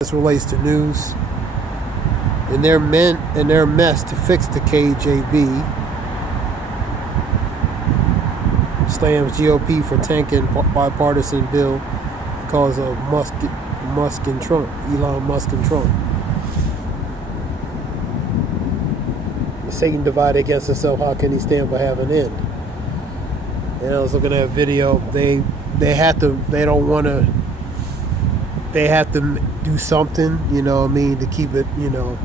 This relates to news. In their mess to fix the KJB, slams GOP for tanking bipartisan bill because of Musk and Trump, Elon Musk and Trump. Satan divided against himself, how can he stand but have an end? And I was looking at a video. They have to do something, you know what I mean, to keep it, or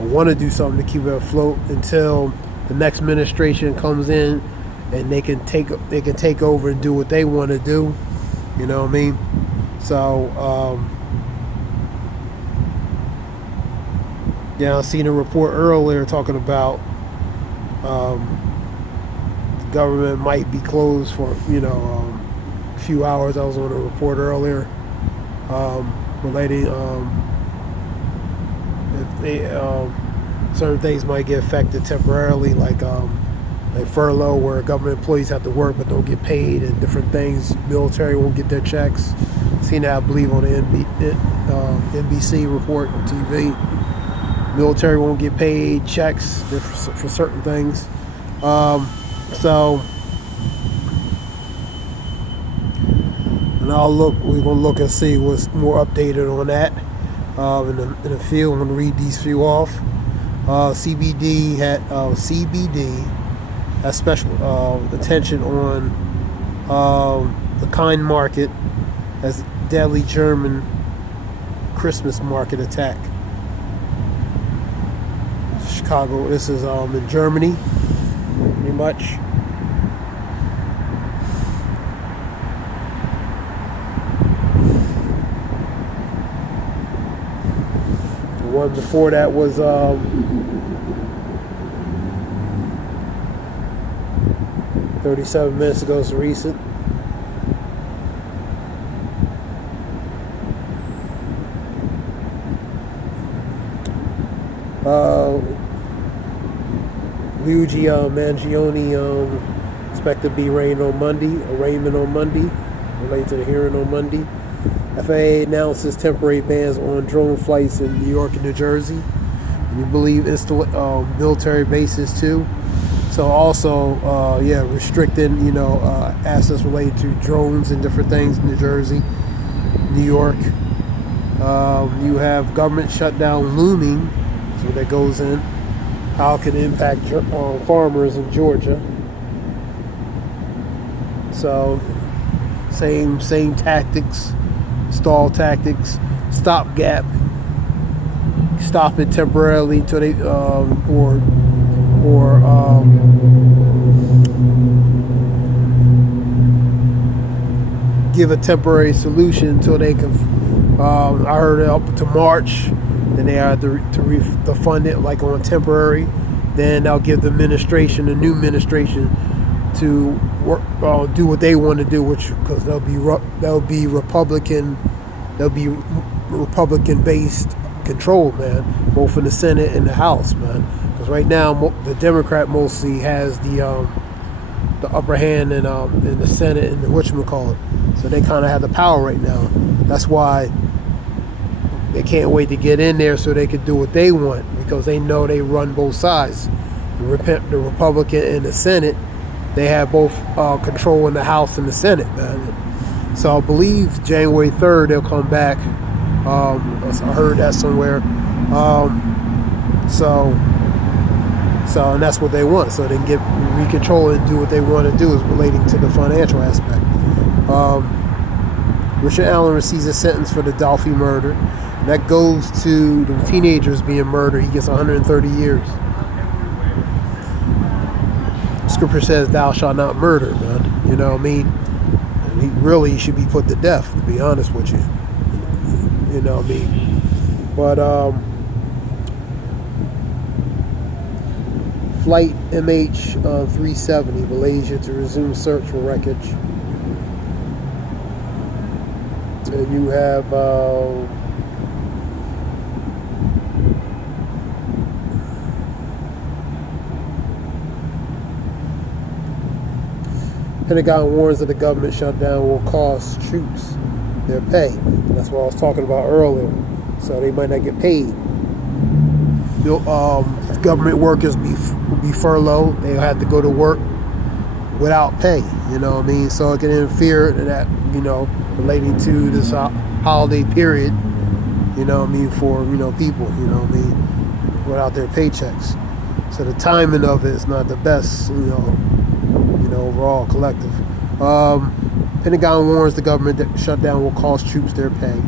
want to do something to keep it afloat until the next administration comes in and they can take over and do what they want to do, you know what I mean? So I seen a report earlier talking about the government might be closed for a few hours. I was on a report earlier relating if they certain things might get affected temporarily, like furlough, where government employees have to work but don't get paid, and different things. Military won't get their checks. Seen that, I believe, on the NBC report on TV. Military won't get paid checks for certain things. And we're gonna look and see what's more updated on that in the field. I'm gonna read these few off. CBD has special attention on the Kind market as deadly German Christmas market attack. Chicago. This is in Germany, pretty much. The one before that was 37 minutes ago. It's recent. Luigi Mangione expected to be arraigned on Monday. Related to the hearing on Monday. FAA announces temporary bans on drone flights in New York and New Jersey. And you believe military bases too. So also, restricting assets related to drones and different things in New Jersey, New York. You have government shutdown looming, so that goes in. How it can impact farmers in Georgia. So, same tactics, stall tactics, stopgap, stop it temporarily until they give a temporary solution until they can. I heard up to March. Then they have to fund it like on temporary. Then they'll give the administration, the new administration, to work, do what they want to do, which because they'll be Republican-based control, man, both in the Senate and the House, man. Because right now the Democrat mostly has the upper hand in the Senate and the whatchamacallit. So they kind of have the power right now. That's why they can't wait to get in there so they can do what they want, because they know they run both sides. The Republican and the Senate, they have both control in the House and the Senate, man. So I believe January 3rd they'll come back. I heard that somewhere. And that's what they want, so they can get recontrol and do what they want to do, is relating to the financial aspect. Richard Allen receives a sentence for the Dolphy murder. That goes to the teenagers being murdered. He gets 130 years. Scripture says, "Thou shalt not murder," man. You know what I mean? And he should be put to death, to be honest with you. You know what I mean? But Flight MH370, Malaysia, to resume search for wreckage. And you have Pentagon warns that the government shutdown will cost troops their pay. That's what I was talking about earlier. So they might not get paid. Government workers will be furloughed. They'll have to go to work without pay. You know what I mean? So it can interfere to that, relating to this holiday period. You know what I mean? For, people, without their paychecks. So the timing of it is not the best, overall collective. Pentagon warns the government that shutdown will cost troops their pay.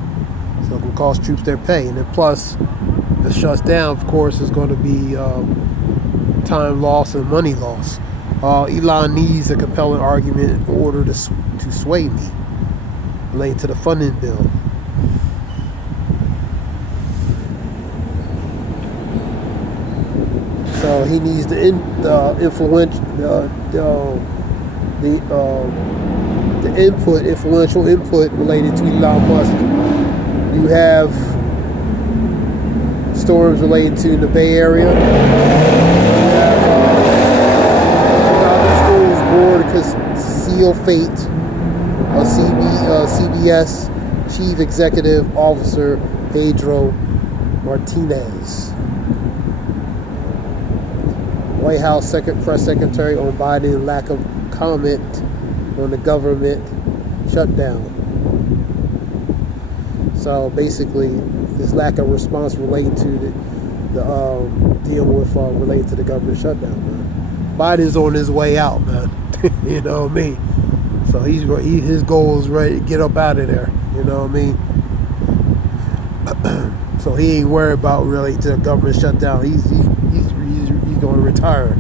So it will cost troops their pay. And then plus, if it shuts down, of course, is going to be time loss and money loss. Elon needs a compelling argument in order to sway me, related to the funding bill. So he needs the influential input related to Elon Musk. You have storms related to the Bay Area. You have Schools Board to seal fate of CBS Chief Executive Officer Pedro Martinez. White House Press Secretary on Biden's lack of comment on the government shutdown. So basically, this lack of response related to the deal with related to the government shutdown, man. Biden's on his way out, man. You know what I mean? So his goal is ready to get up out of there. You know what I mean? So he ain't worried about related to the government shutdown. He's going to retire.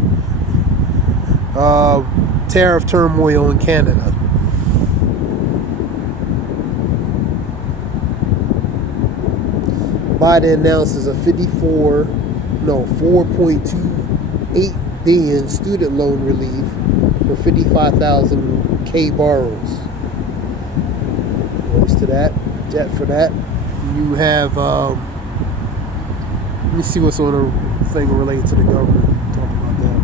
Tariff turmoil in Canada. Biden announces a 4.28 billion student loan relief for 55,000 K borrowers. Thanks to that, debt for that. You have, let me see what's on the thing related to the government. Talk about that.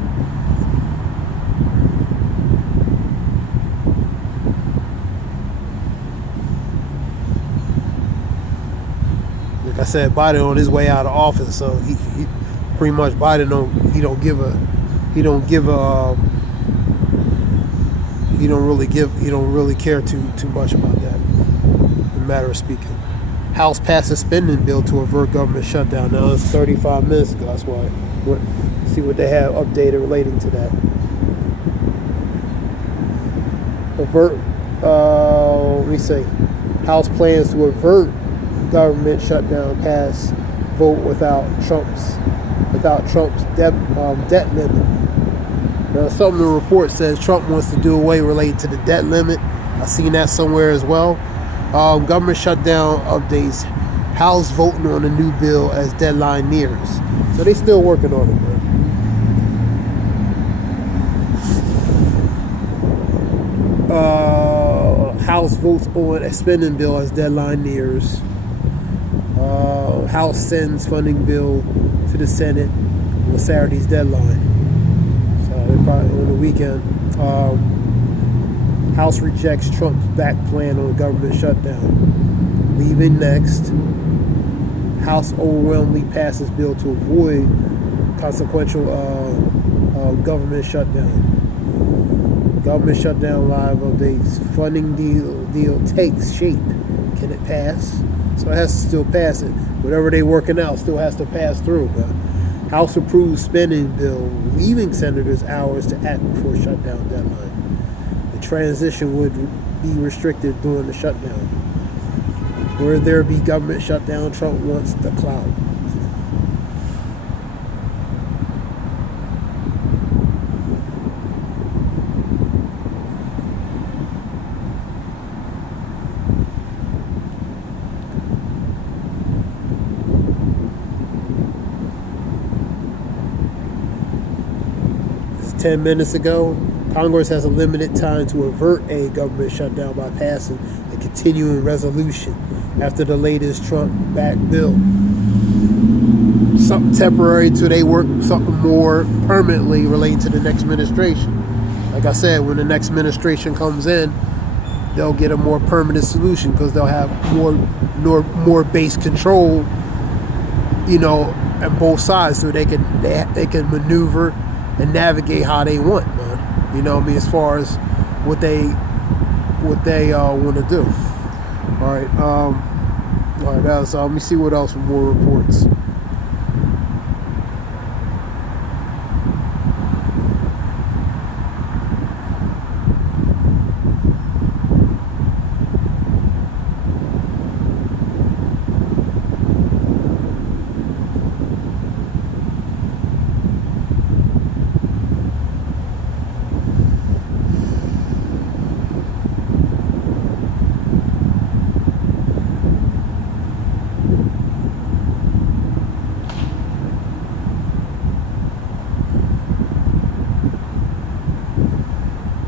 Like I said, Biden on his way out of office, so he pretty much Biden don't really care too much about that, in a matter of speaking. House passed a spending bill to avert government shutdown. Now it's 35 minutes ago. That's why. See what they have updated relating to that. Let me see. House plans to avert government shutdown pass vote without Trump's debt limit. Now, something in the report says Trump wants to do away related to the debt limit. I've seen that somewhere as well. Government shutdown updates. House voting on a new bill as deadline nears. So they still working on it, man. House votes on a spending bill as deadline nears. House sends funding bill to the Senate on Saturday's deadline. So they're probably on the weekend. House rejects Trump's back plan on government shutdown. Leaving next. House overwhelmingly passes bill to avoid consequential government shutdown. Government shutdown live updates. Funding deal takes shape. Can it pass? So it has to still pass it. Whatever they working out still has to pass through. But House approves spending bill, leaving senators hours to act before shutdown deadline. The transition would be restricted during the shutdown. Where there be government shutdown, Trump wants the clout. It's 10 minutes ago. Congress has a limited time to avert a government shutdown by passing a continuing resolution after the latest Trump-backed bill. Something temporary until they work something more permanently related to the next administration. Like I said, when the next administration comes in, they'll get a more permanent solution because they'll have more base control, on both sides, so they can maneuver and navigate how they want, man. You know what I mean, as far as what they want to do. All right, that's let me see what else, more reports.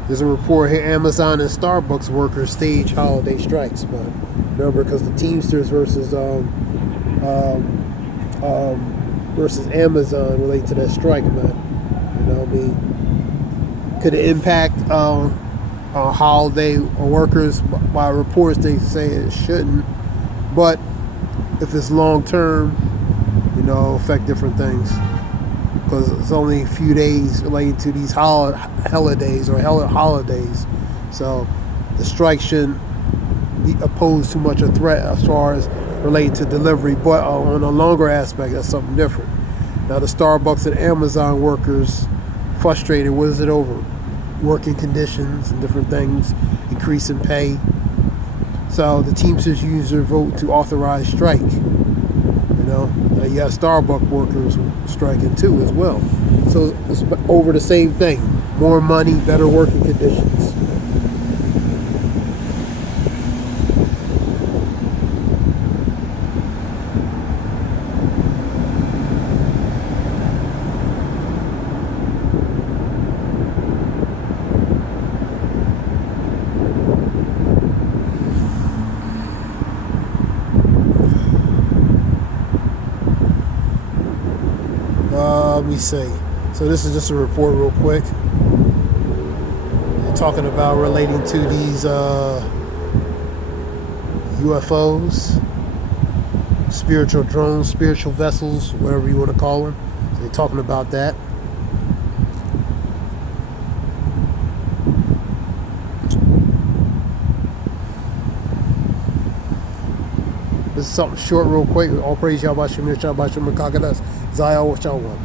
There's a report here: Amazon and Starbucks workers stage holiday strikes. But remember, because the Teamsters versus Amazon relate to that strike, man. You know what I mean? Could it impact holiday workers? By reports, they say it shouldn't. But if it's long term, affect different things. Because it's only a few days related to these holidays, so the strike shouldn't pose too much a threat as far as related to delivery. But on a longer aspect, that's something different. Now the Starbucks and Amazon workers frustrated. What is it over? Working conditions and different things, increase in pay. So the Teamsters use their vote to authorize strike. You have Starbucks workers striking too as well. So it's over the same thing: more money, better working conditions. Let me see. So this is just a report real quick. They're talking about relating to these UFOs, spiritual drones, spiritual vessels, whatever you want to call them. So they're talking about that. This is something short real quick. All praise Yahweh Shemir, Shabbat Shem, Kagadas, Zayah, what y'all want.